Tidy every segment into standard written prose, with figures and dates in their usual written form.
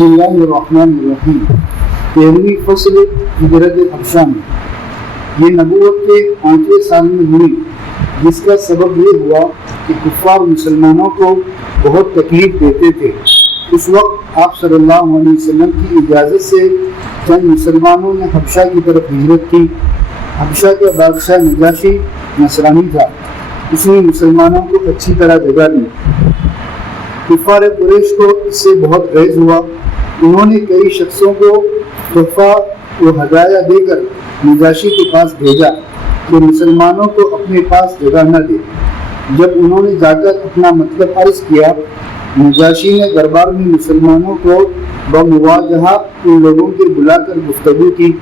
بسم اللہ الرحمن الرحیم۔ 13ویں فصل ہجرت حبشہ میں، یہ نبوت کے 5ویں سال میں ہوئی، جس کا سبب یہ ہوا کہ کفار مسلمانوں کو بہت تکلیف دیتے تھے۔ اس وقت آپ صلی اللہ علیہ وسلم کی اجازت سے چند مسلمانوں نے حبشہ کی طرف ہجرت کی۔ حبشہ کا بادشاہ نجاشی نصرانی تھا، اس نے مسلمانوں کو اچھی طرح جگہ دی۔ کفار قریش کو اس سے بہت غیظ ہوا، انہوں نے کئی شخصوں کو تحفہ و ہدایہ دے کر نجاشی کے پاس بھیجا کہ مسلمانوں کو اپنے پاس جگہ نہ دے۔ جب انہوں نے جا کر اپنا مطلب عرض کیا، نجاشی نے دربار میں مسلمانوں کو بمواجہہ ان لوگوں کے بلا کر گفتگو کی۔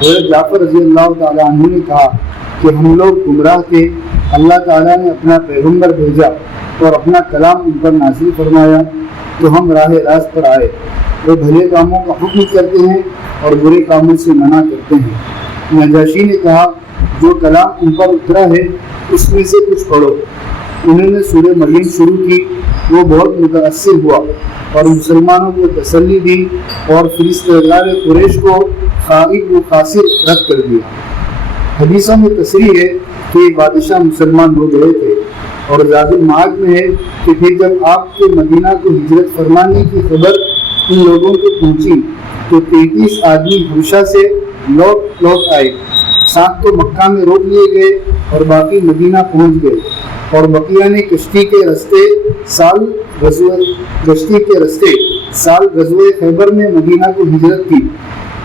حضرت جعفر رضی اللہ تعالیٰ عنہ نے کہا کہ ہم لوگ گمراہ تھے، اللہ تعالیٰ نے اپنا پیغمبر بھیجا اور اپنا کلام ان پر نازل فرمایا تو ہم راہ راست پر آئے۔ وہ بھلے کاموں کا حکم کرتے ہیں اور برے کاموں سے منع کرتے ہیں۔ نجاشی نے کہا، جو کلام ان پر اترا ہے اس میں سے کچھ پڑھو۔ انہوں نے سورہ مریم شروع کی، وہ بہت متاثر ہوا اور مسلمانوں کو تسلی دی اور فلسطینیان قریش کو خائب و خاسر رد کر دیا۔ حدیثوں میں تصریح ہے کہ بادشاہ مسلمان ہو گئے تھے، اور زاد المعاد میں ہے کہ پھر جب آپ کے مدینہ کو ہجرت فرمانے کی خبر ان لوگوں کو پہنچی تو 33 آدمی حبشہ سے لوٹ آئے۔ 7 تو مکہ میں روک لیے گئے اور باقی مدینہ پہنچ گئے، اور بقیہ نے کشتی کے رستے سال غزوہ خیبر میں مدینہ کو ہجرت کی۔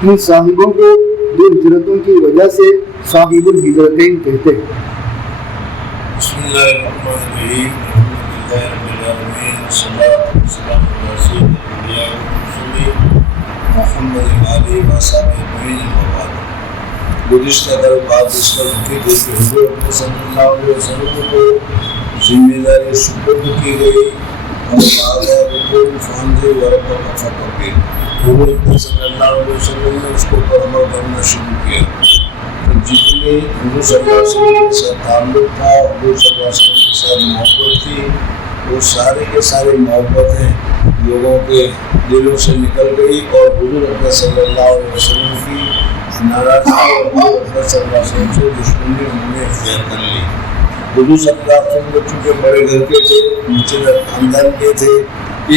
ان صاحبوں کو دو ہجرتوں کی وجہ سے صاحب الہجرتین کہتے ہیں۔ بسم اللہ الرحمن الرحیم، الحمدللہ رب العالمین، والصلاة والسلام علی سید الانبیاء والمرسلین محمد علیہ وصحبہ اجمعین، اما بعد۔ گزشتہ دربات اس وقت کی جس کہ حضور صلی اللہ علیہ وسلم کو ذمہ داری سپرد کی گئی اور کہا رکوع فانذر وربک فکبر۔ حضور صلی اللہ علیہ وسلم نے اس کو پر عمل کرنا شروع کیا۔ جتنے حضور صلی اللہ علیہ وسلم کے ساتھ تعلق تھا، حضور صلی اللہ علیہ وسلم کے ساتھ محبت تھی، وہ سارے کے سارے محبتیں لوگوں کے دلوں سے نکل گئی، اور حضور اکرم صلی اللہ علیہ وسلم کی ناراضگی اور حضور اکرم صلی اللہ علیہ وسلم سے دشمنی انہوں نے اختیار کر لی۔ حضور صلی اللہ علیہ وسلم کو چونکہ بڑے گھر کے تھے، نیچے خاندان کے تھے،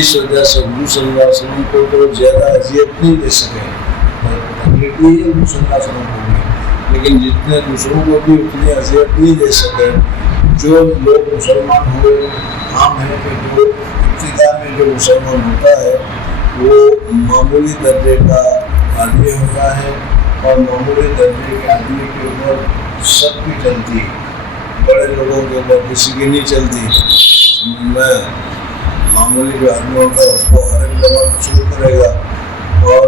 اس وجہ سے حضور صلی اللہ علیہ وسلم کو تو زیادہ اذیت نہیں دے سکے، تکلیف نہیں ہے حضور صلی اللہ علیہ وسلم کو بھی، لیکن جتنے دوسروں کو بھی اتنی اذیت نہیں دے سکے۔ جو لوگ مسلمان ہوئے، عام ہے کہ جو ابتدا میں جو مسلمان ہوتا ہے وہ معمولی درجے کا آدمی ہوتا ہے، اور معمولی درجے کے آدمی کے اوپر سب کی چلتی ہے، بڑے لوگوں کے اوپر کسی کی نہیں چلتی۔ میں معمولی جو آدمی ہوتا ہے اس کو ہر ایک لگانا شروع کرے گا اور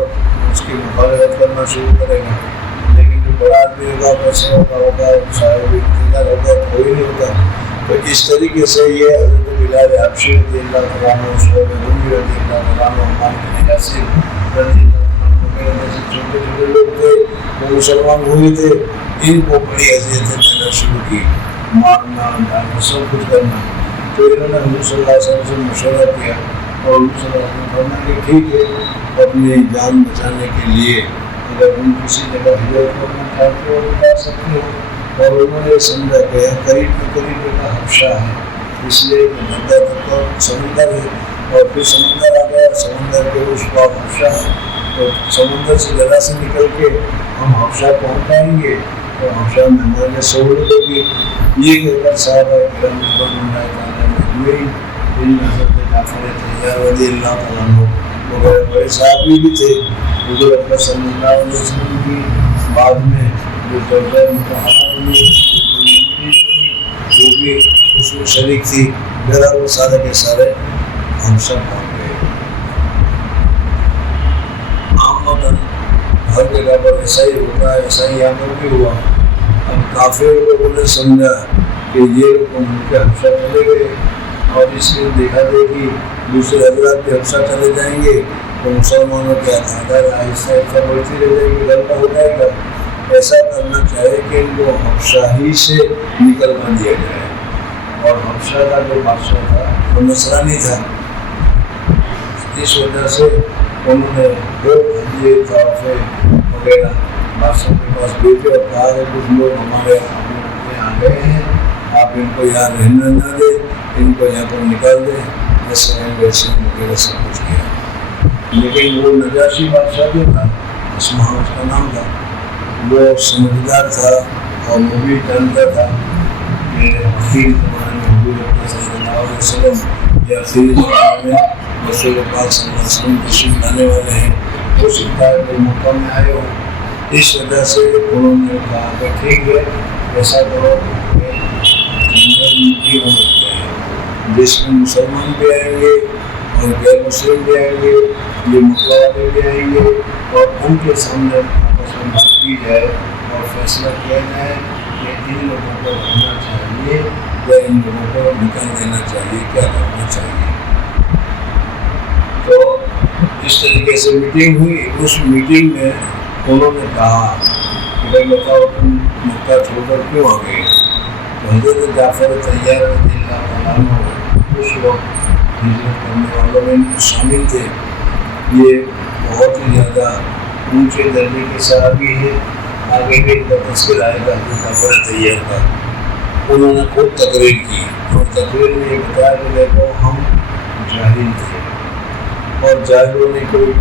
اس کی مخالفت کرنا شروع کرے گا، لیکن جو بڑا آدمی ہوگا، پیسے ہوگا، صاحب اقتدار ہوگا، کوئی نہیں ہوگا۔ تو اس طریقے سے یہ حضرت بلال حبشی رضی اللہ تعالیٰ عنہ، صہیب رومی رضی اللہ تعالیٰ عنہ، عمار بن یاسر رضی اللہ تعالیٰ عنہ، جیسے چھوٹے چھوٹے لوگ تھے وہ مسلمان ہوئے تھے، ان کو بڑی اذیتیں دینا شروع کی، مارنا ڈالنا سب کچھ کرنا۔ تو انہوں نے حضور صلی اللہ علیہ وسلم سے مشورہ کیا، اور حضور صلی اللہ علیہ وسلم نے فرمایا کہ ٹھیک ہے، اپنی جان بچانے کے لیے اگر تم کسی جگہ ہجرت کرنا چاہتے ہو تو جا سکتے ہو۔ اور انہوں نے سمجھا کہ قریب میں قریب کا حبشہ ہے، اس لیے جدہ تک تو سمندر ہے، اور پھر سمندر آ گیا، سمندر کے اس پاس حبشہ ہے، تو سمندر سے جگہ سے نکل کے ہم حبشہ پہنچ جائیں گے تو حبشہ میں ہمارے سہولت ہوگی۔ یہ کہہ کر صحابہ کرام رضوان اللہ تعالیٰ مجمعین، ان حضرت جعفر طیار رضی اللہ تعالیٰ عنہ وغیرہ بڑے صحابی بھی تھے، حضور اکرم صلی اللہ علیہ وسلم کی بعد میں جو زوجہ مطہرہ بنی وہ بھی اس میں شریک تھی۔ بہرحال وہ سارے کے سارے ہم سب پہنچ گئے۔ عامتاً ہر جگہ پر ایسا ہی ہوتا ہے، ایسا ہی یہاں پر بھی ہوا۔ اب کافر لوگوں نے سمجھا کہ یہ لوگ ان کے حبشہ چلے گئے، اور اس لیے دیکھا دیکھی دوسرے حضرات بھی حبشہ چلے جائیں گے تو مسلمانوں کی تعداد آہستہ آہستہ بڑھتی رہ جائے گی، غلبہ ہو جائے گا۔ ایسا کرنا چاہے کہ ان کو حبشہ ہی سے نکلوا دیا جائے، اور حبشہ کا جو بادشاہ تھا وہ نصرانی تھا، اس وجہ سے انہوں نے یہ طواف وغیرہ بادشاہ کے پاس بھیجے اور کہا کہ کچھ لوگ ہمارے یہاں گئے ہیں، آپ ان کو یہاں رہنے نہ دیں، ان کو یہاں پر نکال دیں، ایسے ویسے وغیرہ سب کچھ کیا۔ لیکن وہ نجاشی بادشاہ جو تھا، اسمہا اس کا نام تھا، وہ سمجھدار تھا اور وہ بھی جانتا تھا کہ آخری زمانے میں حضور اکرم صلی اللہ علیہ وسلم یا آخری زمانے میں رسول پاک صلی اللہ علیہ وسلم تشریف لانے والے ہیں، ہو سکتا ہے کہ مکہ میں آئے ہوں۔ اس وجہ سے انہوں نے کہا کہ ٹھیک ہے، ایسا کرو کہ جنرل میٹنگ ہو سکتا ہے جس میں مسلمان بھی آئیں گے اور غیر مسلم بھی آئیں گے، یہ مکہ والے بھی آئیں گے، اور ان کے سامنے آپس میں بات کی جائے اور فیصلہ کیا جائے کہ ان لوگوں کو رہنا چاہیے یا ان لوگوں کو نکال دینا چاہیے، کیا کرنا چاہیے۔ تو اس طریقے سے میٹنگ ہوئی۔ اس میٹنگ میں انہوں نے کہا کہ بھائی بتاؤ تم مکہ چھوڑ کر کیوں آ گئے؟ تو حضرت جعفر طیار رضی اللہ تعالیٰ عنہ اس وقت ہجرت کرنے والوں میں شامل تھے۔ یہ بہت ہی زیادہ اونچے درجے کے صحابی ہیں، آگے بھی ان کا تذکر آئے گا حضرت جعفر طیار کا۔ انہوں نے خود تقریر کی اور تقریر میں یہ بتایا کہ دیکھو ہم جاہل تھے، اور جاہل ہونے کوئی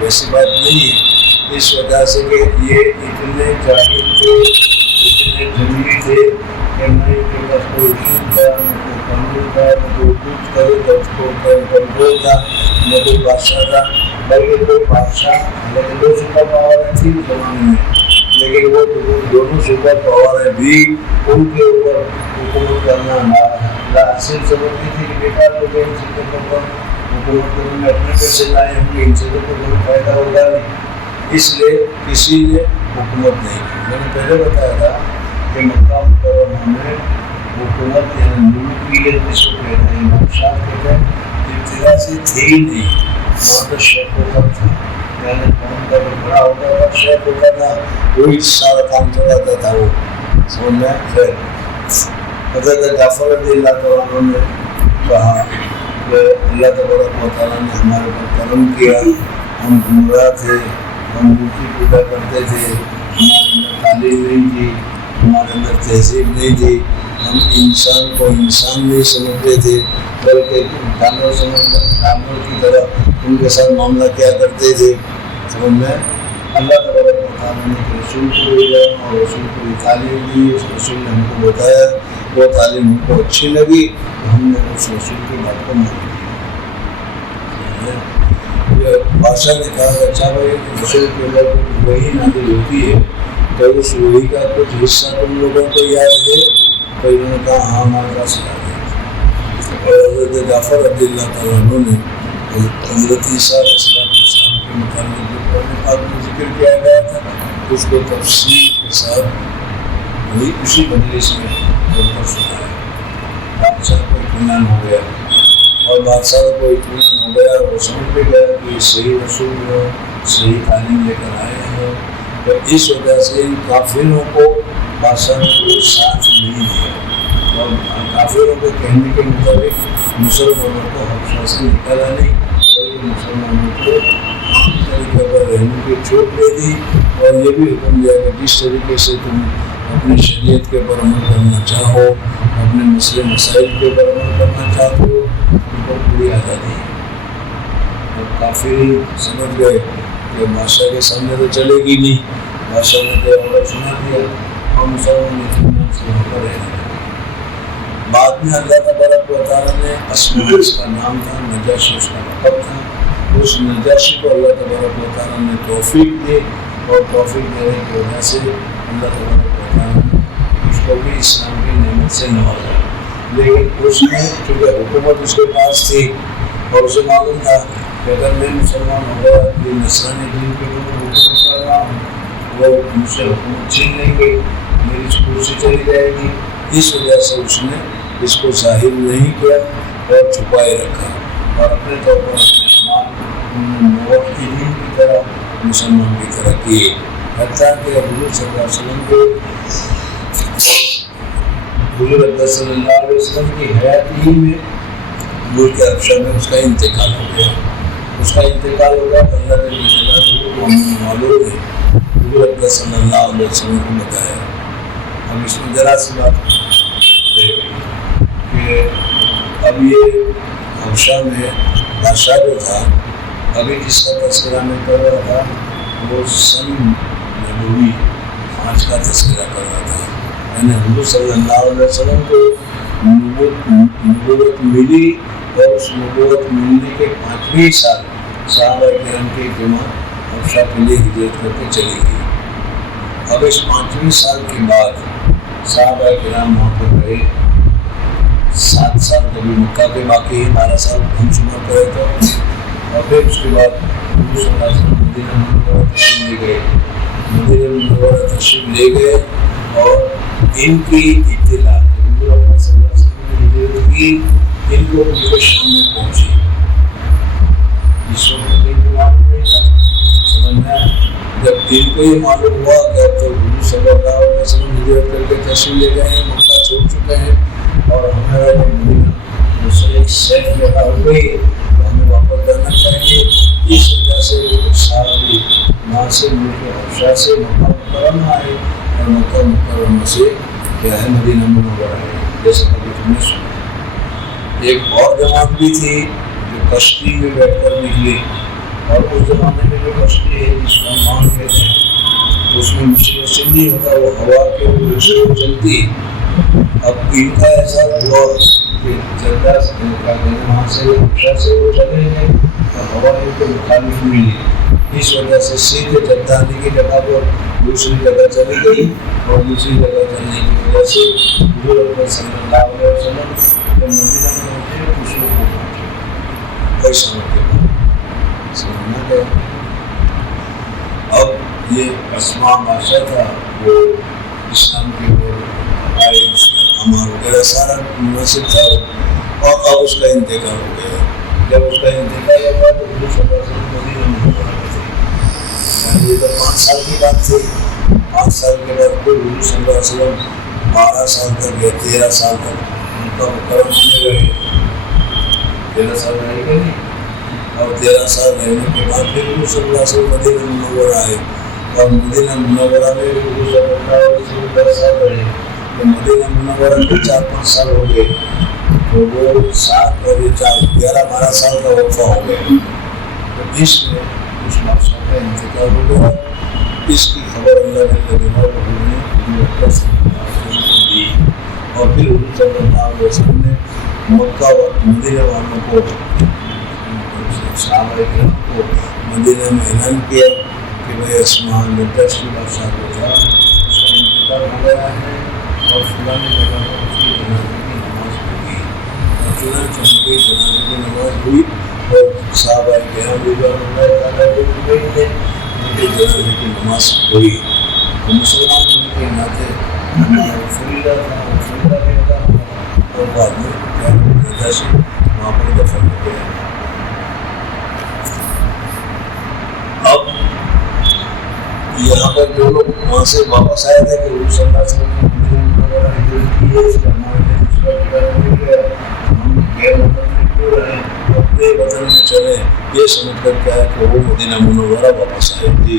ویسی بات نہیں ہے، اس وجہ سے کہ یہ اتنے جاہل تھے، اتنے جنگلی تھے کہ نہ ان کے پاس کوئی علم تھا، نہ کوئی قانون تھا، نہ کوئی کچھ کرے تو اس کو کنٹرول تھا، نہ کوئی بادشاہ تھا، بلکہ کوئی بادشاہ لیکن دو سپر پاوریں تھیں اس زمانے میں، لیکن وہ دونوں سپر پاوریں بھی ان کے اوپر حکومت کرنا حاصل سمجھتی تھی کہ بیکار ہو گئے ان سے پر حکومت کرنے میں اپنے پیسے لائے ہوں گے، ان سے تو کوئی فائدہ ہوگا نہیں، اس لیے کسی نے حکومت نہیں کی۔ میں نے پہلے بتایا تھا کہ مکہ مکرمہ میں حکومت یعنی ملکیت جس کو کہتے ہیں، بادشاہ کہتے ہیں، ابتدا سے تھی ہی نہیں، وہاں تو شیخ ہوتا تھا، یعنی قوم کا جو بڑا ہوتا تھا شیخ ہوتا تھا، وہی سارا کام چلاتا تھا۔ وہ سمجھ میں خیر حضرت جعفر رضی اللہ تعالیٰ عنہ نے کہا کہ اللہ تبارک و تعالیٰ نے ہمارے پر کرم کیا، ہم گمراہ تھے، ہم مورتی پوجا کرتے تھے، ہمارے اندر تعلیم نہیں تھی، ہمارے اندر تہذیب نہیں تھی، ہم انسان کو انسان نہیں سمجھتے تھے بلکہ جانور جانور کی طرح ان کے ساتھ معاملہ کیا کرتے تھے۔ سمجھ میں اللہ تبارک و تعالیٰ نے ایک رسول کو بھیجا اور رسول کو بھی تعلیم دی، اس رسول نے ہم کو بتایا، وہ تعلیم ہم کو اچھی لگی تو ہم نے اس رسول کی بات کو مان لیا۔ بادشاہ نے کہا کہ اچھا بھائی رسول کے اوپر وہی نازل ہوتی ہے تو اس وحی کا کچھ حصہ تم لوگوں کو یاد ہے؟ تو انہوں نے کہا ہاں ہمارے پاس یاد ہے۔ اور حضرت جعفر رضی اللہ تعالیٰ عنہ نے حضرت عیسیٰ علیہ السلام کے متعلق جو قرآن پاک میں ذکر کیا گیا تھا اس کو تفصیل کے ساتھ وہی اسی مجلس میں بول کر سنایا۔ بادشاہ کو اطمینان ہو گیا اور بادشاہ کو اطمینان ہو گیا، وہ سمجھ بھی گیا کہ یہ صحیح رسول ہے، صحیح تعلیم لے کر آئے ہیں، تو اس وجہ سے ان کافروں کو بادشاہ نے کوئی ساتھ نہیں دیا اور کافروں کے کہنے کے مطابق مسلمانوں کو حبشہ سے نکالا نہیں بلکہ مسلمانوں کو عام طریقے پر رہنے کی چھوٹ دے دی اور یہ بھی حکم دیا کہ جس طریقے سے تم اپنی شریعت کے اوپر عمل کرنا چاہو، اپنے مسئلے مسائل کے اوپر عمل کرنا چاہتے ہو، ان کو پوری آزادی ہے۔ اور کافر سمجھ گئے کہ بادشاہ کے سامنے تو چلے گی نہیں، بادشاہ نے تو آڈر سنا دیا اور مسلمان اطمینان سے ہو کر رہنے لگے۔ بعد میں اللہ تبارک و تعالیٰ نے اسماء اس کا نام تھا، نجاشی اس کا لقب تھا، اس نجاشی کو اللہ تبارک و تعالیٰ نے توفیق دی اور توفیق دینے کی وجہ سے اللہ تبارک و تعالیٰ نے اس کو بھی اسلام کی نعمت سے نوازا۔ لیکن اس میں چونکہ حکومت اس کے پاس تھی اور اسے معلوم تھا کہ اگر میں مسلمان ہو گیا یہ نصرانی دین کے اوپر حکومت کر رہا ہوں، وہ مجھ سے حکومت چھین لیں گے، میری کرسی چلی جائے گی، اس وجہ سے اس نے اس کو ظاہر نہیں کیا اور چھپائے رکھا اور اپنے طور پر اپنے اعمال موحدین کی طرح مسلمان کی طرح کیے، حتیٰ کہ حضور صلی اللہ علیہ وسلم کے حضور اکرم صلی اللہ علیہ وسلم کی حیات ہی میں ملک حبشہ میں اس کا انتقال ہو گیا اس کا انتقال ہوگا تو اللہ نے کو ہمیں معلوم ہے، حضور اکرم صلی اللہ علیہ وسلم کو بتایا۔ ہم اس میں ذرا سی بات کہ اب یہ حبشہ میں بادشاہ جو تھا، ابھی جس کا تذکرہ میں کر رہا تھا وہ سن نبوی 5 کا تذکرہ کر رہا تھا، یعنی حضور صلی اللہ علیہ وسلم کو نبوت ملی، اور اس نبوت ملنے کے 5ویں سال صحابہ کرام کی جماعت حبشہ کے لیے ہجرت کر کے چلی گئی۔ اب اس 5ویں سال کے بعد صحابہ کرام وہاں پر رہے 7 سال، کبھی مکہ کے باقی 12 سال ہم شمار کرے تو، اور پھر اس کے بعد حضور صلی اللہ علیہ وسلم مدینہ منورہ تشریف لے گئے، مدینہ منورہ تشریف لے گئے، اور ان کی اطلاع حضور صلی اللہ علیہ وسلم نے ہجرت کی، ان کو ان کے شام میں پہنچی۔ اس وقت ان کو معلوم نہیں تھا، سمجھنا ہے، جب دن کو یہ معلوم ہوا کہ اب تو حضور صلی اللہ علیہ وسلم ہجرت کر کے تشریف لے گئے ہیں، مکہ چھوڑ چکے ہیں، اور ہمارا مدینہ اس سے ایک سیف جگہ ہو گئی تو ہمیں واپس جانا چاہیے۔ اس وجہ سے وہ صحابی وہاں سے ملک حبشہ سے مکہ مکرمہ آئے، اور مکہ مکرمہ سے کیا ہے مدینہ منورہ ہے، جیسا کہ تم نے سنا۔ ایک اور جماعت بھی تھی جو کشتی میں بیٹھ کر نکلی، اور اس زمانے میں جو کشتی ہے جس کو مان کہتے ہیں، اس میں مشکل نہیں ہوتا، وہ ہوا کے اوپر سے چلتی۔ اب ان کا ایسا ہوا کہ جدہ سے وہاں سے حبشہ سے وہ چلے گئے اور ہوا ان کو مخالف ملی، اس وجہ سے سیدھے جدہ آنے کی جگہ پر دوسری جگہ چلی گئی، اور دوسری جگہ چلنے کی وجہ سے حضور اکرم صلی اللہ علیہ وسلم جب مدینہ میں پہنچے خوشیوں کو پہنچے، ایسا ہوتے سمجھنا گیا۔ اب یہ اسما بادشاہ تھا، وہ اسلام کے اوپر آئے، اس کا امار وغیرہ سارا مناسب تھا، اور اب اس کا انتقال ہو گیا۔ جب اس کا انتقال ہوا تو حضور صلی اللہ علیہ وسلم مدینہ منورہ میں تھے، یعنی یہ تو 5 سال کی بات تھی۔ 5 سال کے بعد پھر حضور صلی اللہ علیہ وسلم 12 سال تک یا 13 سال تک مکہ مکرمہ میں رہے، 13 سال رہے گا نہیں، اور 13 سال رہنے کے بعد پھر حضور صلی اللہ علیہ وسلم مدینہ منورہ آئے، اور مدینہ منورہ میں حضور صلی اللہ علیہ وسلم 10 سال رہے، تو مدینہ منورہ میں 4-5 سال ہو گئے، تو وہ 7 اور 11-12 سال کا وقفہ ہو گیا۔ تو اس میں اس بادشاہ کا انتقال ہو گیا، اس کی خبر اللہ نے حضور اکرم صلی اللہ علیہ وسلم کو دی، اور پھر حضور صلی اللہ علیہ وسلم نے مکہ و مدینہ والوں کو، صحابہ کرام کو مدینہ میں اعلان کیا کہ بھائی اسما نجاشی کی بادشاہ جو تھا اس کا انتقال ہو گیا ہے، اور فلاں جگہ پر اس کی جنازے کی نماز ہوگی، اور چنانچہ ان کی جنازے کی نماز ہوئی، اور صحابہ کرام رضوان اللہ تعالیٰ جو گئے تھے ان کے جنازے کی نماز ہوئی۔ اور مسلمان ہونے کے ناطے ہمارا فریدہ تھا، فریدہ بھی تھا، اور بعد میں نجاشی وہاں پر دفن ہو گیا۔ اب یہاں پر جو لوگ وہاں سے واپس آئے تھے کہ حضور صلی اللہ علیہ وسلم نے مدینہ منورہ ہجرت کی ہے، اس کا ہمارے لیے دوسرا ٹھکانہ مل گیا، ہم غیر وطن میں کیوں رہیں، اپنے وطن میں چلیں، یہ سمجھ کر کیا ہے کہ وہ مدینہ منورہ واپس آئے تھے۔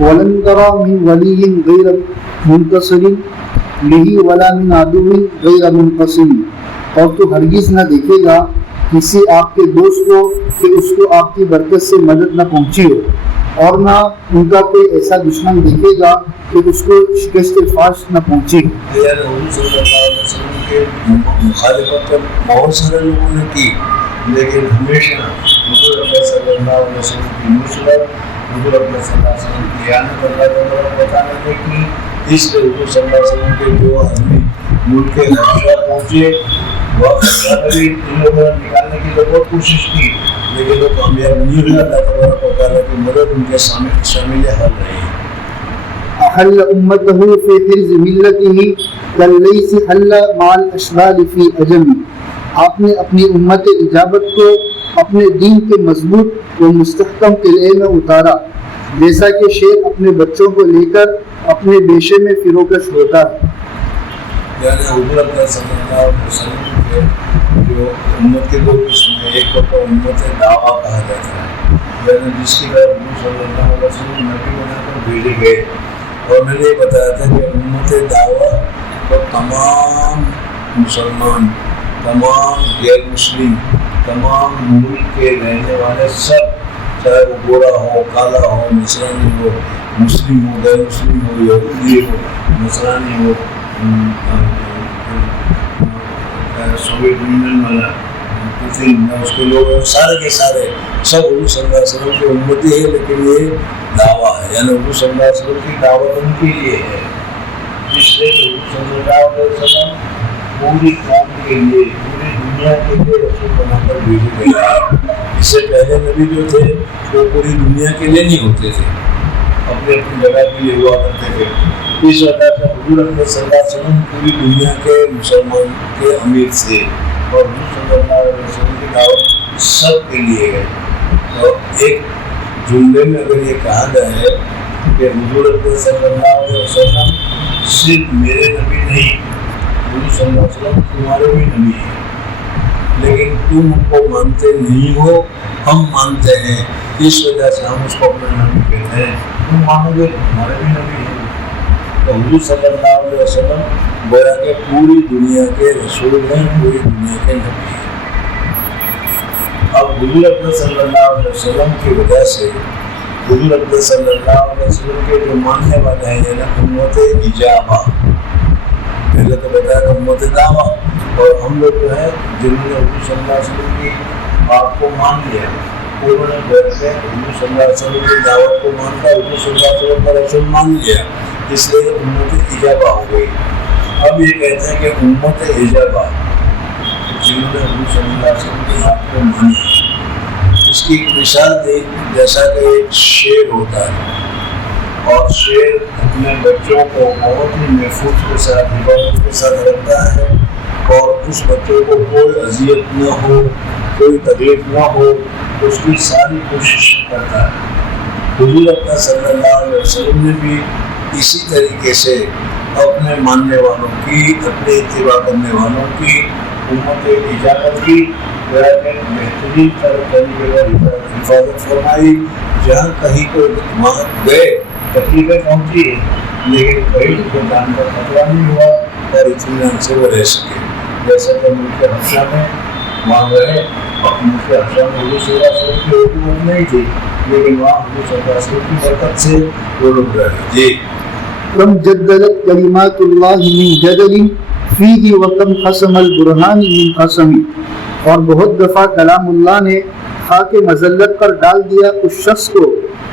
وَلَن تَرَى مِن وَلِيٍّ غَيْرَ مُنتَصِرٍ لِهِ وَلَا مِنْ عَدُوٍّ غَيْرَ مُنْقَسِمٍ، اور تو ہرگز نہ دیکھے گا کسی آپ کے دوست کو کہ اس کو آپ کی برکت سے مدد نہ پہنچی ہو، اور نہ ان کا کوئی ایسا دشمن دیکھے گا کہ اس کو شکست فاش نہ پہنچی ہو۔ یعنی حضور صلی اللہ علیہ وسلم کے مخالفت بہت سارے لوگوں نے کی، لیکن ہمیشہ حضور اکرم صلی اللہ علیہ وسلم کی نصرت، حضور اکرم صلی اللہ علیہ وسلم کی اعانت اللہ تعالیٰ بتانے نے کی، اس لیے حضور صلی اللہ علیہ وسلم کے جو آدمی ملک کے حبشہ پہنچے، وہ حبشہ میں بھی ان لوگوں نے نکالنے کی بہت کوشش کی، لیکن وہ کامیاب نہیں ہوئی۔ اللہ تعالیٰ کی مدد ان کے سامنے شامل حل رہی۔ احل امته في حرز ملته كالليث حل مع الاشبال في عجم، آپ نے اپنی امت اجابت کو اپنے دین کے مضبوط و مستحکم قلعے میں اتارا، جیسا کہ شیر اپنے بچوں کو لے کر اپنے بیشے میں فروکش ہوتا ہے۔ یعنی حضور اکرم صلی اللہ علیہ وسلم کے جو امت کے دو قسم ہیں، ایک کو تو امت دعویٰ کہا جاتا ہے، یعنی جس کی طرف حضور صلی اللہ علیہ وسلم نبی بنا کر بھیجے گئے. اور میں نے یہ بتایا تھا کہ امت دعویٰ تو تمام مسلمان، تمام غیر مسلم، تمام ملک کے رہنے والے سب، چاہے وہ گورا ہو، کالا ہو، نصرانی ہو، مسلم ہو، غیر مسلم ہو، یہودی ہو، نصرانی ہو، سوویت یونین والا، اس کے لوگ سارے کے سارے سب حضور صلی اللہ علیہ وسلم کی امتی ہے. لیکن یہ دعویٰ ہے، یعنی حضور صلی اللہ علیہ وسلم کی دعوت ان کے لیے ہے، اس لیے حضور صلی اللہ علیہ وسلم پوری قوم کے لیے، پوری دنیا کے لیے رسول بنا کر بھیجے گئے. اس سے پہلے نبی جو تھے وہ پوری دنیا کے لیے نہیں ہوتے تھے، اپنی اپنی جگہ کے لیے ہوا کرتے تھے. اس وجہ سے حضور اکرم صلی اللہ علیہ وسلم پوری دنیا کے مسلمان کے امیر تھے، اور حضور صلی اللہ علیہ وسلم کی دعوت سب کے لیے ہے. اور ایک جملے میں اگر یہ کہا جائے کہ حضور اکرم صلی اللہ علیہ وسلم صرف میرے نبی نہیں، حضور صلی اللہ علیہ وسلم تمہارے بھی نبی ہیں، لیکن تم ان کو مانتے نہیں ہو، ہم مانتے ہیں، اس وجہ سے ہم اس کو اپنا نبی کہتے ہیں. تم مانو گے ہمارے بھی نبی ہیں. تو حضور صلی اللہ علیہ وسلم گویا کہ پوری دنیا کے رسول ہیں، پوری دنیا کے نبی ہیں. اب حضور اکرم صلی اللہ علیہ وسلم کی وجہ سے حضور اکرم صلی اللہ علیہ وسلم کے جو ماننے والے ہیں، یعنی امت اجابہ، پہلے تو بتایا کہ امت دعویٰ، اور ہم لوگ جو ہے جنہوں نے حضور صلی اللہ علیہ وسلم کی بات کو مان لیا، انہوں نے گھر سے حضور صلی اللہ علیہ وسلم کی دعوت کو مان کر حضور صلی اللہ علیہ وسلم کا رسول مان لیا، اس لیے امت اجابہ ہو گئی. اب یہ کہتے ہیں کہ امت اجابہ جنہوں نے حضور صلی اللہ علیہ وسلم کی بات کو مانی، اس کی ایک مثال دی، جیسا کہ ایک شیر ہوتا ہے، اور شیر اپنے بچوں کو بہت ہی محفوظ کے ساتھ، حفاظت کے ساتھ رکھتا ہے، اور اس بچوں کو کوئی اذیت نہ ہو، کوئی تکلیف نہ ہو، اس کی ساری کوشش کرتا ہے. حضور اکرم صلی اللہ علیہ وسلم نے بھی اسی طریقے سے اپنے ماننے والوں کی، اپنے اتباع کرنے والوں کی امت اجابت کی بہترین طریقے سے حفاظت فرمائی. جہاں کہیں کوئی وہاں گئے تکلیفیں پہنچی، لیکن کہیں کو جان کا خطرہ نہیں ہوا اور اطمینان سے وہ رہ سکے. جیسا کہ ملک حبشہ میں وہاں گئے، ملک حبشہ میں حضور صلی اللہ علیہ وسلم کی حکومت نہیں تھی، لیکن وہاں حضور صلی اللہ علیہ وسلم کی برکت سے وہ لوگ رہے. جی کم جدلت کلمات اللہ من جدل فیہ وکم قسم البرہان من قسمی، اور بہت دفعہ کلام اللہ نے خاک مذلت پر ڈال دیا اس شخص کو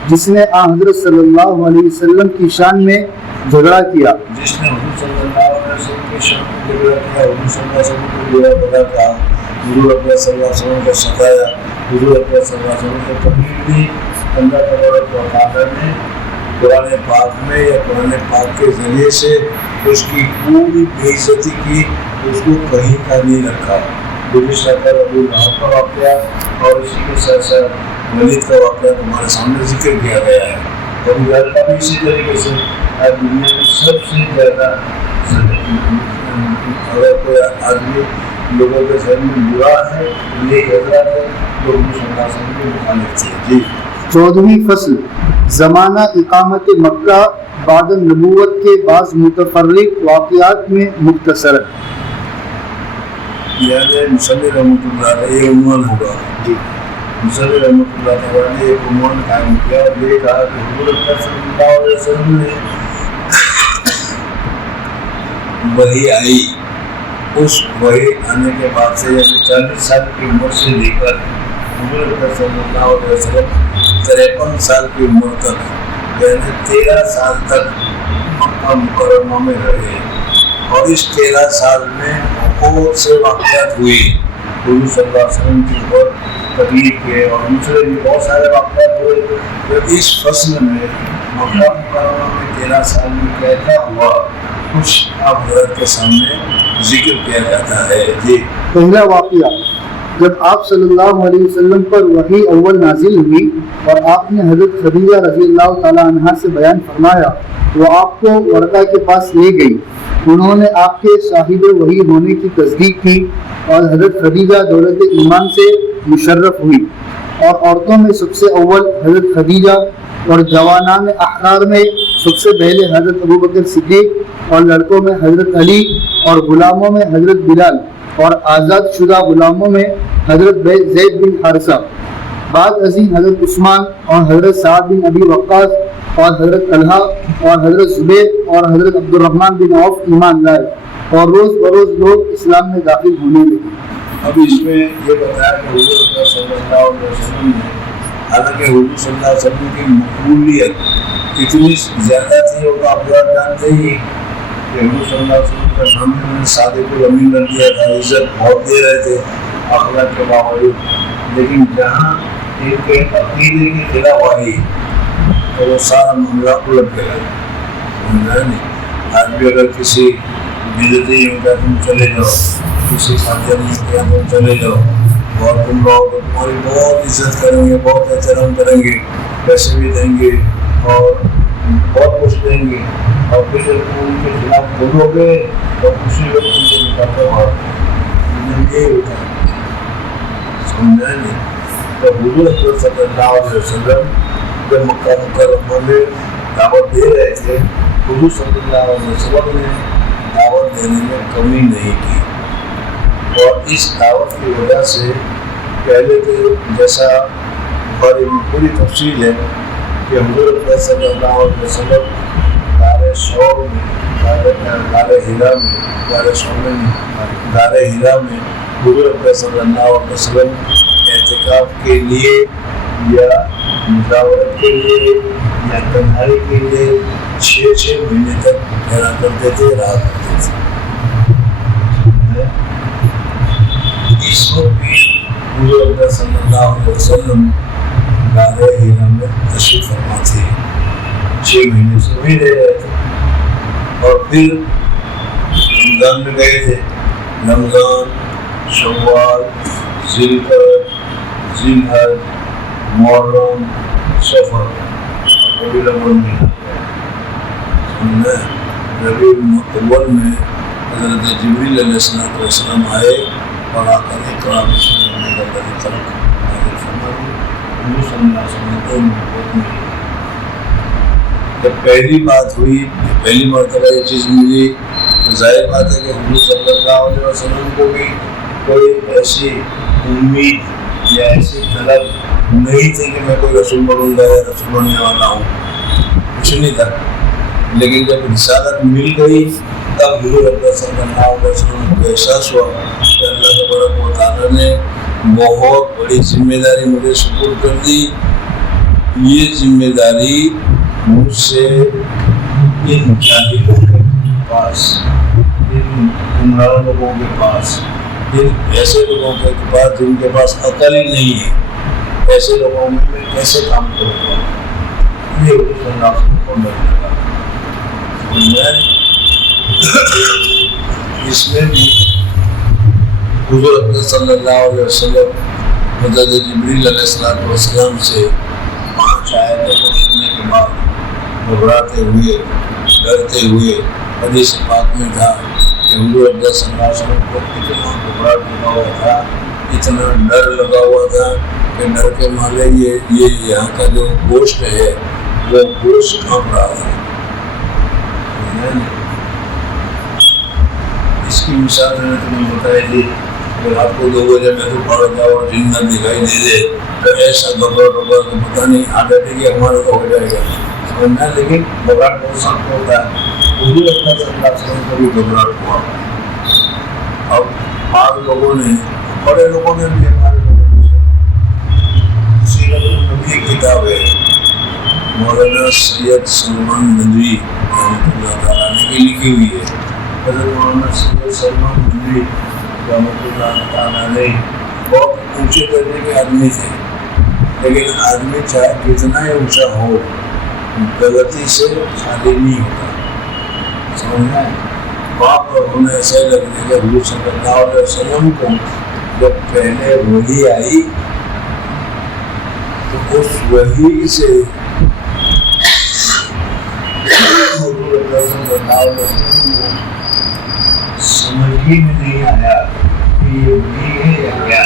جس نے حضرت صلی اللہ علیہ وسلم کی شان میں جھگڑا کیا، جس نے حضور صلی اللہ علیہ وسلم کی شان میں جھگڑا کیا، حضور صلی اللہ علیہ وسلم کو برا بھلا کہا، حضور اکرم صلی اللہ علیہ وسلم کو ستایا، حضور اکرم صلی اللہ علیہ وسلم کو تکلیف دی. اللہ تبارک و تعالیٰ نے قرآن پاک میں یا قرآن پاک کے ذریعے سے اس کی پوری بے عزتی کی، اس کو کہیں کا نہیں رکھا. گزشتہ کل ابو لہب کا واقعہ اور اسی کے ساتھ ساتھ ولید کا واقعہ تمہارے سامنے ذکر کیا گیا ہے. ابو لہب کا بھی اسی طریقے سے آج دنیا میں سب سے زیادہ اگر کوئی آدمی لوگوں کے ذہن میں برا ہے، یہ حضرات ہے جو حضور صلی اللہ علیہ وسلم کے مخالف تھے. جی 14ویں فصل زمانہ اقامت مکہ بعد نبوت کے بعض متفرق واقعات میں مختصر. یعنی مصنف رحمۃ اللہ علیہ یہ عنوان ہوگا. جی مصنف رحمۃ اللہ علیہ نے ایک عنوان قائم کیا اور یہ کہا کہ حضور اکرم صلی اللہ علیہ وسلم نے وحی آئی، اس وحی آنے کے بعد سے یعنی 40 سال کی عمر سے لے کر حضور اکرم صلی اللہ علیہ وسلم 53 سال کی عمر تک، یعنی 13 سال تک مکہ مکرمہ میں رہے. اور اس 13 سال میں بہت سے واقعات ہوئے حضور صلی اللہ علیہ وسلم کی بہت تکلیف کے، اور دوسرے بھی بہت سارے واقعات ہوئے. تو اس فصل میں مکہ مکرمہ میں 13 سال میں کیا کیا ہوا کچھ آپ حضرت کے سامنے ذکر کیا جاتا ہے. جی پہلا واقعہ جب آپ صلی اللہ علیہ وسلم پر وحی اول نازل ہوئی اور آپ نے حضرت خدیجہ رضی اللہ تعالیٰ عنہا سے بیان فرمایا، وہ آپ کو ورقہ کے پاس لے گئی. انہوں نے آپ کے صاحب وحی ہونے کی تصدیق کی اور حضرت خدیجہ دولت ایمان سے مشرف ہوئی، اور عورتوں میں سب سے اول حضرت خدیجہ، اور جوانان احرار میں سب سے پہلے حضرت ابوبکر صدیق، اور لڑکوں میں حضرت علی، اور غلاموں میں حضرت بلال، اور آزاد شدہ غلاموں میں حضرت زید بن حارثہ. بعد ازیں حضرت عثمان اور حضرت سعد بن ابی وقاص اور حضرت طلحہ اور حضرت زبیر اور حضرت عبد الرحمن بن عوف ایمان لائے، اور روز بروز لوگ اسلام میں داخل ہونے لگے. اب اس میں یہ بتایا کہ حضور صلی اللہ علیہ وسلم نے، حالانکہ حضور صلی اللہ علیہ وسلم کی مقبولیت اتنی زیادہ تھی، وہ تو آپ لوگ جانتے ہی کہ حضور صلی اللہ علیہ وسلم کا نام میں صادق الامین کر دیا تھا، عزت بہت دے رہے تھے اخلاق کے باوجود. لیکن جہاں ایک عقیدے کی خلاف آئی تو وہ سارا معاملہ الٹ گیا. آج بھی اگر کسی بدعتی ہوتا تم چلے جاؤ، کسی قادیانی کیا تم چلے جاؤ، اور تم لوگ تمہاری بہت عزت کریں گے، بہت احترام کریں گے، پیسے بھی دیں گے اور بہت کچھ دیں گے، اور پھر جب تم ان کے خلاف بولو گے تو خوشی کو تم سے نکالتے ہو. یہی ہوتا ہے، سمجھا نہیں. تو حضور صلی اللہ علیہ وسلم جب مکہ مکرمہ میں دعوت دے رہے تھے، حضور صلی اللہ علیہ وسلم نے دعوت دینے میں کمی نہیں کی. اور اس دعوت کی وجہ سے پہلے تو جیسا بڑی پوری تفصیل ہے کہ حضور صلی اللہ علیہ وسلم غار ثور میں، غار ہیرا میں حضور صلی اللہ علیہ وسلم اعتکاف کے لیے یا مجاورت کے لیے یا تنہائی کے لیے 6 مہینے تک ٹھہرا کرتے تھے، رہا کرتے تھے. اس وقت بھی حضور صلی اللہ علیہ وسلم غار ہیرا میں تشریف فرما تھے، 6 مہینے سے بھی رہ رہے تھے. اور پھر رمضان میں گئے تھے. رمضان، شوال، ذوالقعدہ، ذی الحج، محرم، سفر، ربیع الاول میں ربیع میں حضرت جبریل علیہ السلام آئے اور آ کر اقرا بسم اللہ الرحمن الرحیم فرمایا. حضور صلی اللہ علیہ وسلم کو محبت ملی. جب پہلی بات ہوئی، پہلی مرتبہ یہ چیز ملی، تو ظاہر بات ہے کہ حضور صلی اللہ علیہ وسلم کو بھی کوئی ایسی امید یا ایسی طلب نہیں تھی کہ میں کوئی رسول بنوں گا یا رسول بننے والا ہوں، کچھ نہیں تھا. لیکن جب رسالت مل گئی تب حضور صلی اللہ علیہ وسلم کو احساس ہوا کہ اللہ تبارک و تعالیٰ نے بہت بڑی ذمہ داری مجھے سپرد کر دی. یہ ذمہ داری مجھ سے ان جاہلوں کے پاس، ان گمراہ لوگوں کے پاس، ان ایسے لوگوں کے پاس جن کے پاس عقل ہی نہیں ہے، ایسے لوگوں میں کیسے کام کروں گا. یہ حضور صلی اللہ علیہ وسلم کو ملنے لگا. اس میں بھی حضور صلی اللہ علیہ وسلم حضرت جبریل علیہ السلام سے 5 آیتیں سننے کے بعد گھبراتے ہوئے، ڈرتے ہوئے، حدیث پاک میں تھا کہ حضور صلی اللہ علیہ وسلم کو اتنا گھبراہٹ لگا ہوا تھا، اتنا ڈر لگا ہوا تھا کہ ڈر کے مارے یہ یہاں کا جو گوشت ہے وہ گوشت کھانپ رہا تھا. اس کی مثال میں نے تمہیں بتائی تھی کہ آپ کو 2 بجے میں تو پڑ جاؤ اور دن نہ دکھائی دے دے تو ایسا گھبراہٹ ہوگا کہ پتہ نہیں عادت ہے کہ ہمارا تو ہو جائے گا، سمجھنا. لیکن گھبراہٹ بہت سخت ہوتا ہے. حضور صلی اللہ علیہ وسلم کو بھی گھبراہٹ ہوا. اب بعض لوگوں نے، بڑے لوگوں نے بھی، ہمارے لوگوں نے سیرت النبی کتاب ہے، مولانا سید سلمان ندوی رحمۃ اللہ تعالیٰ نے کی لکھی ہوئی ہے. حضرت مولانا سید سلمان ندوی رحمۃ اللہ تعالیٰ نے بہت اونچے درجے کے آدمی تھے، لیکن آدمی چاہے کتنا ہی اونچا ہو غلطی سے خالی نہیں ہوتا، سمجھنا ہے. وہاں پر انہیں ایسا ہی لگنے کہ حضور صلی اللہ علیہ وسلم کو جب پہلے وحی آئی تو اس وحی سے حضور صلی اللہ علیہ وسلم کو سمجھ ہی میں نہیں آیا کہ یہ وحی ہے یا کیا.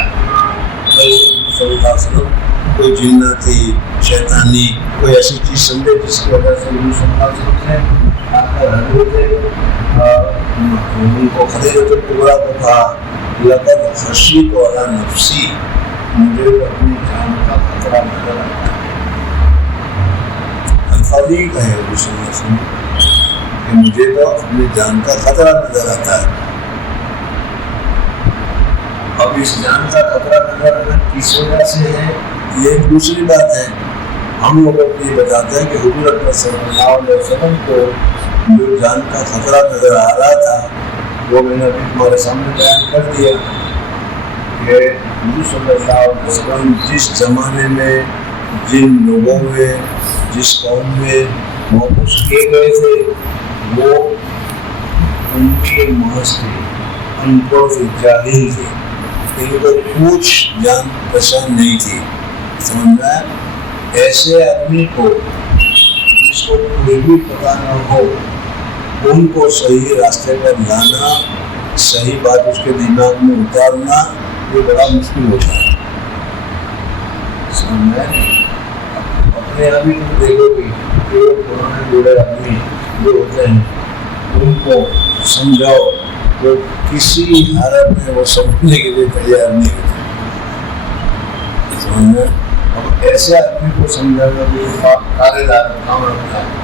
صلی اللہ علیہ وسلم کوئی جناتی شیطانی کوئی ایسی چیز سمجھے جس کی وجہ سے حضور صلی اللہ علیہ وسلم نے آ کر حضرت ان کو خدیجۃ الکبریٰ کو کہا لقد خشیت علی نفسی, مجھے اپنی جان کا خطرہ نظر آتا ہے. الفاظ ہی کہے حضور صلی اللہ علیہ وسلم کہ مجھے تو اپنی جان کا خطرہ نظر آتا ہے. اب اس جان کا خطرہ نظر آنا کس وجہ سے ہے یہ دوسری بات ہے. ہم لوگ یہ بتاتے ہیں کہ حضور اکرم صلی اللہ علیہ وسلم کو جو جان کا خطرہ نظر آ رہا تھا وہ میں نے ابھی تمہارے سامنے بیان کر دیا کہ حضور صلی اللہ علیہ وسلم جس زمانے میں جن لوگوں میں جس قوم میں محفوظ کیے گئے تھے وہ ان کے محض تھے, ان کو جاہل تھے, ان کو کچھ جان پہچان نہیں تھی. سمجھنا ایسے آدمی کو جس کو کوئی بھی پتہ نہ ہو ان کو صحیح راستے پر لانا, صحیح بات اس کے دماغ میں اتارنا یہ بڑا مشکل ہوتا ہے. سمجھنا اپنے ابھی تم دیکھو گے کہ وہ پرانے بوڑھے آدمی جو ہوتے ہیں ان کو سمجھاؤ وہ کسی حالت میں وہ سمجھنے کے لیے تیار نہیں ہوتے. سمجھنا اب ایسے آدمی کو سمجھانا بھی کارے دار کام رکھتا ہے.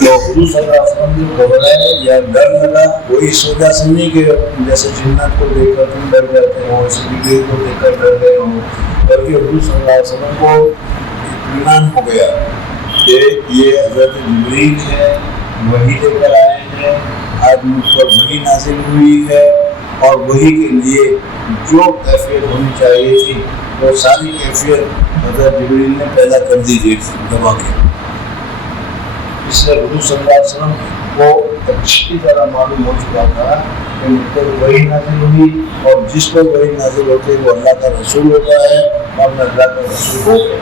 تو حضور صلی اللہ علیہ وسلم جو گھبرائے یا ڈر لگا وہ اس وجہ سے نہیں کہ جیسے جنات کو دیکھ کر تم ڈر جاتے ہو, ایسے جبریل کو دیکھ کر ڈر گئے ہو, بلکہ حضور صلی اللہ علیہ وسلم کو اطمینان ہو گیا کہ یہ حضرت جبریل ہے, وحی لے کر آئے ہیں, آج مجھ پر وحی نازل ہوئی ہے اور وحی کے لیے جو کیفیت ہونی چاہیے تھی وہ ساری کیفیت حضرت جبریل نے پیدا کر دی تھی دبا کے. اس لیے حضور صلی اللہ علیہ وسلم کو اچھی طرح معلوم ہو چکا تھا کہ مجھ پر وحی نازل ہوئی اور جس پر وحی نازل ہوتے وہ اللہ کا رسول ہوتا ہے اور میں اللہ کا رسول ہو گیا.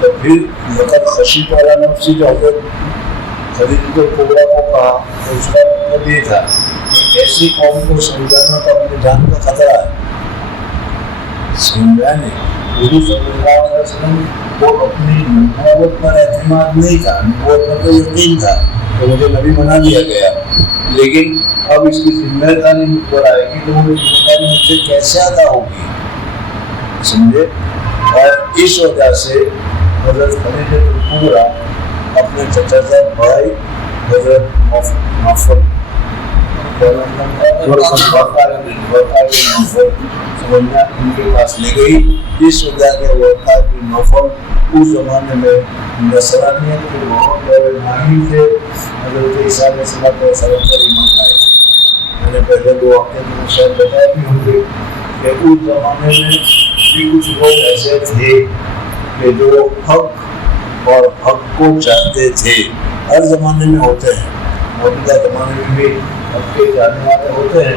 تو پھر لقد خشیت علی نفسی جو حضرت خدیجۃ الکبریٰ کو کہا تو اس کا مطلب یہ تھا کہ ایسی قوم کو سمجھانا تو اپنی جان کا خطرہ ہے. سمجھا نہیں حضور صلی اللہ علیہ وسلم کو اپنی نبوت پر اعتماد نہیں تھا, نبوت پر تو یقین تھا کہ مجھے نبی بنا دیا گیا, لیکن اب اس کی ذمہ داری مجھ پر آئے گی تو وہ ذمہ داری مجھ سے کیسے ادا ہوگی. سمجھے, اور اس وجہ سے حضرت خدیجۃ الکبریٰ اپنے چچا صاحب بھائی حضرت نوفل سمجھنا ان کے پاس لے گئی. اس وجہ کے ورقا بن نوفل اس زمانے میں نصرانیت کے بہت بڑے ماہر تھے. حضرت عیسیٰ علیہ السلام پر ایمان لائے تھے. میں نے پہلے 2 ہفتے میں شاید بتایا بھی ہوں گے کہ اس زمانے میں بھی کچھ لوگ ایسے تھے کہ جو حق اور حق کو چاہتے تھے. ہر زمانے میں ہوتے ہیں, موجودہ زمانے میں بھی حق کے جانے والے ہوتے ہیں,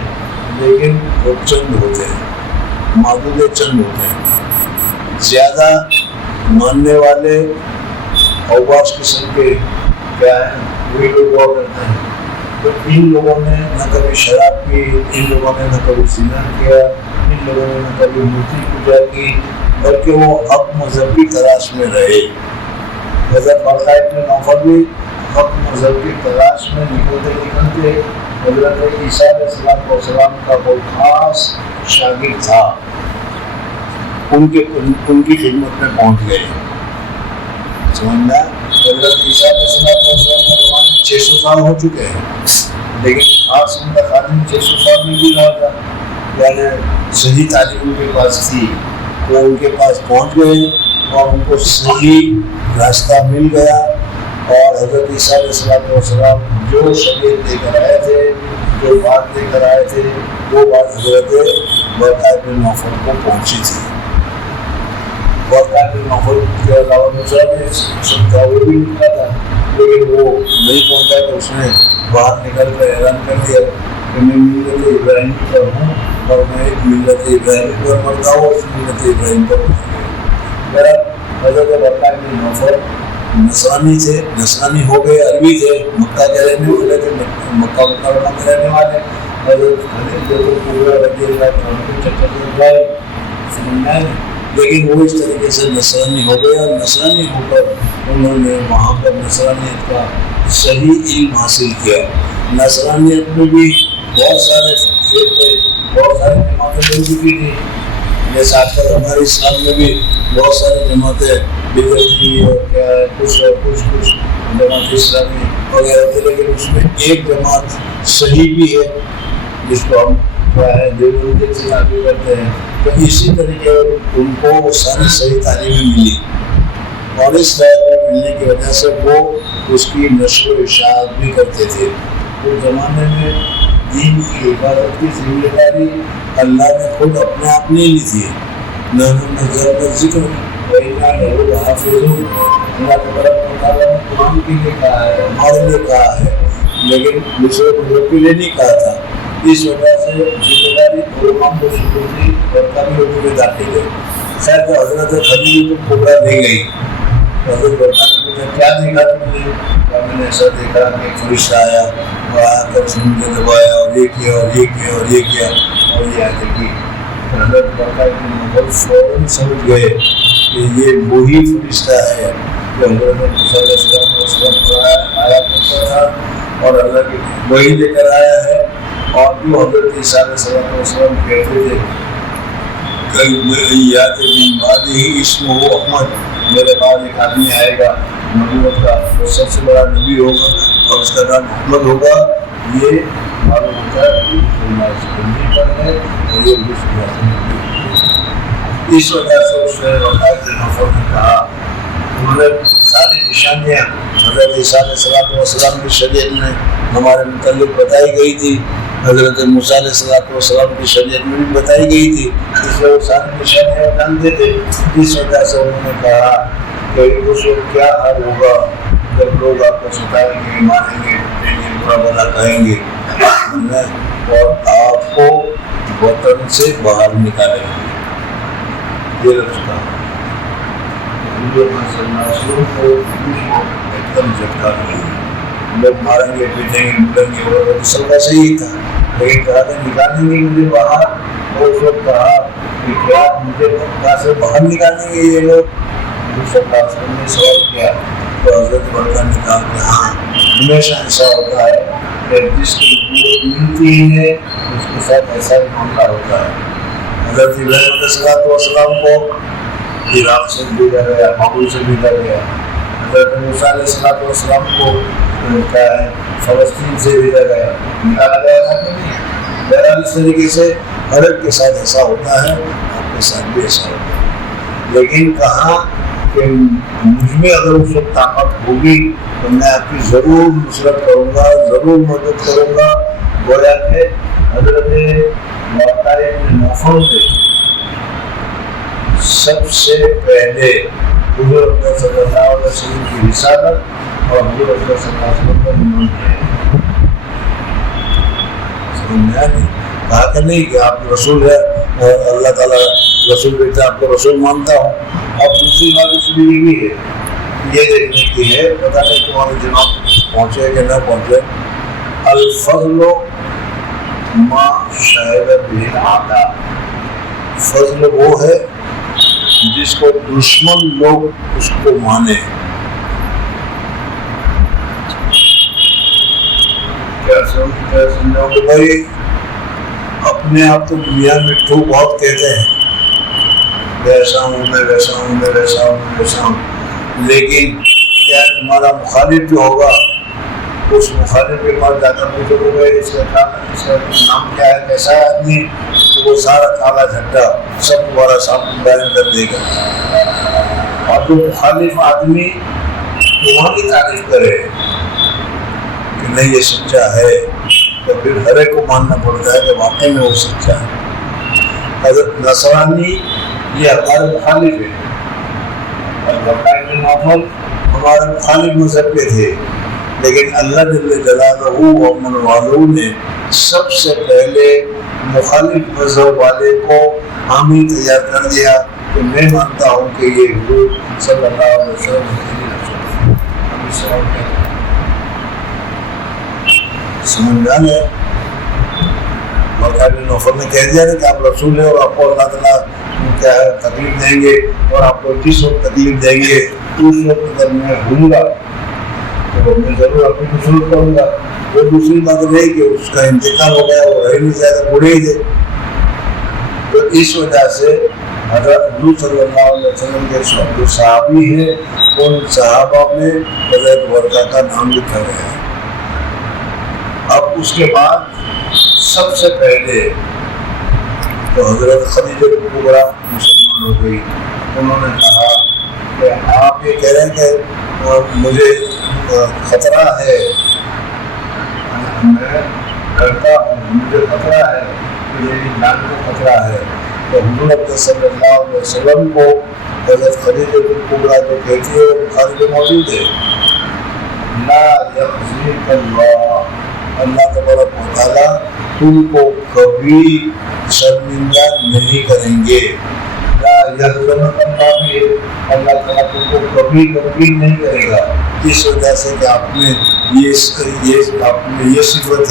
لیکن وہ چند ہوتے ہیں, معدود چند ہوتے ہیں. زیادہ ماننے والے اوباش قسم کے کیا ہیں وہی لوگ ہوا کرتے ہیں. تو ان لوگوں نے نہ کبھی شراب پی, ان لوگوں نے نہ کبھی زنا کیا, ان لوگوں نے نہ کبھی مورتی پوجا کی, بلکہ وہ حق مذہب کی تلاش میں رہے. حضرت ورقا بن نوفل بھی حق مذہب کی تلاش میں نکلتے حضرت عیسیٰ علیہ السلام کا کوئی خاص شاگرد تھا, ان کی خدمت میں پہنچ گئے. سمجھنا حضرت عیسیٰ علیہ السلام کا زمانہ 600 سال ہو چکے ہیں, لیکن خاص ان کا خادم 600 سال میں بھی رہا تھا. یعنی صحیح تعلیم ان کے پاس تھی, وہ ان کے پاس پہنچ گئے اور ان کو صحیح راستہ مل گیا. اور حضرت عیسیٰ علیہ السلام جو شریعت لے کر آئے تھے, جو بات لے کر آئے تھے, وہ بات حضرت ورقا بن نوفل کو پہنچی تھی. ورقا بن نوفل کے علاوہ دوسرا بھی سب تھا, وہ بھی نکلا تھا, لیکن وہ نہیں پہنچا. تو اس نے باہر نکل کر اعلان کر دیا کہ میں ملت ابراہیم پر ہوں اور میں ایک ملت ابراہیم پر مرتا ہوں، اس ملت ابراہیم پر مرتا ہوں۔ حضرت برقع بن نوفل نصرانی تھے، نصرانی ہو گئے، عربی تھے، مکہ کے رہنے والے تھے، مکہ مکرمہ کے رہنے والے۔ حضرت خلیفہ رضی اللہ عنہ کے چکر میں گئے، سمجھنا ہے، لیکن وہ اس طریقے سے نصرانی ہو گئے اور نصرانی ہو کر انہوں نے وہاں پر نصرانیت کا صحیح علم حاصل کیا۔ نصرانیت میں بھی بہت سارے فرقے، بہت ساری جماعتیں مل چکی تھیں، جیسے آج کل ہمارے اسلام میں بھی بہت ساری جماعتیں بدعتی اور کیا ہے، کچھ جماعت اسلامی وغیرہ تھے، لیکن اس میں ایک جماعت صحیح بھی ہے جس کو ہم کیا ہے دیوبندی سے تعبیر کرتے ہیں۔ تو اسی طریقے ان کو ساری صحیح تعلیمیں ملی اور اس طرح ملنے کی وجہ سے وہ اس کی نشر و اشاعت بھی کرتے تھے۔ اس زمانے میں دین کی حفاظت کی ذمہ داری اللہ نے خود اپنے آپ نہیں لی تھی۔ ذکر اللہ تعالیٰ نے قرآن کے لیے کہا ہے، ہمارے لیے کہا ہے، لیکن دوسرے بزرگ کے لیے نہیں کہا تھا۔ اس وجہ سے ذمہ داری قرآن کو شکر برقع میں داخل ہے۔ خیر تو حضرت خدیجہ کو کبریٰ لے گئی، حضرت برقع نے پوچھا کیا دیکھا تم نے؟ میں نے ایسا دیکھا کہ ایک فرشتہ آیا، وہ آیا کر سمجھے دبایا اور یہ کیا اور یہ کیا اور یہ کیا اور یہ آیتیں کی۔ حضرت برقع کے مغل فوراً سمجھ گئے کہ یہ وہی فرشتہ ہے جو حضرت موسیٰ علیہ السلام پر آیا کرتا تھا اور اللہ کی وہی لے کر آیا ہے، اور جو حضرت عیسیٰ علیہ السلام کہتے تھے یاد من بعد ہی اسمہ احمد، میرے بعد ایک آدمی آئے گا نبوت کا، وہ سب سے بڑا نبی ہوگا اور اس کا نام احمد ہوگا۔ یہ معلوم ہوتا ہے کہ پر ہے اور یہ اس وجہ سے اس نے برقع بن نوفل نے کہا، انہوں نے ساری نشانیاں حضرت عیسیٰ علیہ السلام کی شریعت میں ہمارے متعلق بتائی گئی تھی، حضرت موسیٰ علیہ السلام کی شریعت میں بھی بتائی گئی تھی، اس لیے وہ ساری نشانیاں جانتے تھے۔ اس وجہ سے انہوں نے کہا کہ اس وقت کیا حال ہوگا جب لوگ آپ کو ستائیں گے، ماریں گے، برا بھلا کہیں گے اور آپ کو وطن سے باہر نکالیں گے۔ یہ رشتہ کو ایک دم جھٹکا نہیں، لوگ ماریں گے، پیٹیں گے، لوٹیں گے، وہ سب ویسے ہی تھا، لیکن کہا کہ نکالیں گے مجھے باہر، اور اس وقت کہا کہ کیا مجھے کہاں سے باہر نکالیں گے یہ لوگ؟ اس وقت نے سوال کیا تو حضرت برقع نے کہا کہ ہاں، ہمیشہ ایسا ہوتا ہے کہ جس کی نبوت ملتی ہے اس کے ساتھ ایسا ہی معاملہ ہوتا ہے۔ حضرت ابراہیم علیہ السلام کو عراق سے بھیجا گیا، مغول سے بھیجا گیا، حضرت موسیٰ علیہ السلام کو کیا ہے فلسطین سے بھیجا گیا، نکالا گیا تھا کہ نہیں؟ بہرحال اس طریقے سے ہر ایک کے ساتھ ایسا ہوتا ہے، آپ کے ساتھ بھی ایسا ہوتا ہے، لیکن کہاں کہ مجھ میں اگر اس وقت طاقت ہوگی تو میں آپ کی ضرور نصرت کروں گا، ضرور مدد کروں گا۔ گویا کہ حضرت برقع بن نوفل نے سب سے پہلے حضور صلی اللہ علیہ وسلم کی رسالت اور حضور صلی اللہ علیہ وسلم کا ایمان کیا۔ سمجھا نہیں؟ کہا کہ نہیں کہ آپ رسول ہے، اللہ تعالیٰ رسول بیٹا آپ کو رسول مانتا ہوں۔ اب دوسری بات اس میں یہ بھی ہے، یہ دیکھنے کی ہے، پتہ نہیں تمہارے جناب پہنچے کہ نہ پہنچے، الفضل ما شہد بہ الاعداء، فضل وہ ہے جس کو دشمن لوگ اس کو مانے۔ کیا سمجھو کہ بھائی اپنے آپ تو دنیا میں تو بہت کہتے ہیں ویسا ہوں میں، ویسا ہوں میں، ویسا ہوں میں، ویسا ہوں، لیکن کیا تمہارا مخالف جو ہوگا اس مخالف کے پاس جا کر پوچھو گے اس کا نام کیا ہے، کیسا ہے آدمی، تو وہ سارا کالا جھٹا سب تمہارا سامنے بیان کر دے گا۔ اور جو مخالف آدمی تمہاری تعریف کرے کہ نہیں یہ سچا ہے، تو پھر ہر ایک کو ماننا پڑتا ہے کہ واقعی میں وہ سچا ہے۔ حضرت نصرانی یہ ہمارے مخالف ہے، برقع بن نوفل ہمارے مخالف مذہب کے تھے، لیکن اللہ جل جلالہ و امن والوں نے سب سے پہلے مخالف مذہب والے کو حامی تیار کر دیا کہ میں مانتا ہوں کہ یہ حضور صلی اللہ علیہ وسلم سمجھ ہے. اور نوفل نے کہہ دیا کہ آپ رسول ہیں اور آپ کو اللہ تعالیٰ کیا ہے تکلیف دیں گے اور آپ کو جس وقت تکلیف دیں گے اس وقت اگر میں ہوں گا تو میں ضرور آپ کی ضرور کروں گا. وہ دوسری بات رہی کہ اس کا انتقال ہو گیا, وہ رہ نہیں زیادہ بوڑھے ہی تھے. تو اس وجہ سے حضرت حضور صلی اللہ علیہ وسلم کے جو صحابی ہیں ان صحابہ میں حضرت ورقہ کا نام لکھا گیا ہے. اب اس کے بعد سب سے پہلے تو حضرت خدیجہ کبریٰ مسلمان ہو گئی. انہوں نے کہا کہ آپ یہ کہہ رہے ہیں کہ مجھے خطرہ ہے, میں ڈرتا ہوں, مجھے خطرہ ہے کہ میری جان کو خطرہ ہے. تو حضور اکرم صلی اللہ علیہ وسلم کو حضرت خدیجہ کبریٰ جو کہتی ہے وہ بخاری میں موجود ہے, لا یخزیک اللہ, اللہ تبارک و تعالیٰ تم کو کبھی شرمندہ نہیں کریں گے. لا یحزنک اللہ بھی اللہ تعالیٰ تم کو کبھی نہیں کرے گا. اس وجہ سے کہ آپ میں یہ صفت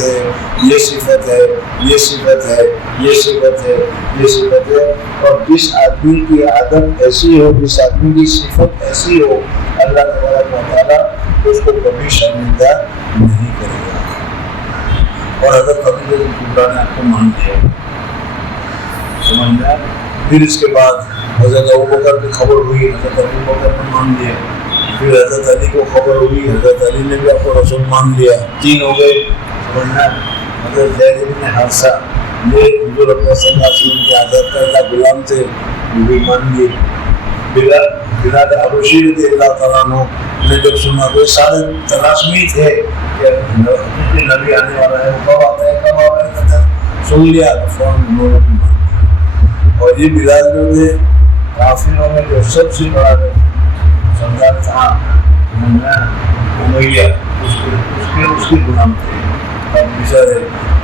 ہے, یہ صفت ہے, یہ صفت ہے, یہ صفت ہے, یہ صفت ہے. اور جس آدمی کی عادت ایسی ہو, جس آدمی کی صفت ایسی ہو, اللہ تبارک و تعالیٰ اس کو کبھی شرمندہ نہیں کرے گا. اور حضرت خدیجہ کبریٰ نے آپ کو مان دیا, سمجھنا. پھر اس کے بعد حضرت ابوبکر کی خبر ہوئی, حضرت ابوبکر نے مان لیا. پھر حضرت علی کو خبر ہوئی, حضرت علی نے بھی آپ کو رسول مان لیا. 3 ہو گئے, سمجھنا. حضرت زید بن حارثہ یہ حضور اکرم صلی اللہ علیہ وسلم کے آزاد کردہ غلام تھے, وہ بھی مان لیے. بلال حبشی رضی اللہ تعالیٰ عنہ نے جب سنا تو سارے تلاش میں تھے کہ نبی آنے والا ہے, وہ کب آتا ہے, کب آتا ہے, سن لیا تو فوراً انہوں نے مان. اور یہ بلال جو تھے کافروں میں جو سب سے بڑا سردار تھا امیہ, اس کے غلام تھے. اب بیچارے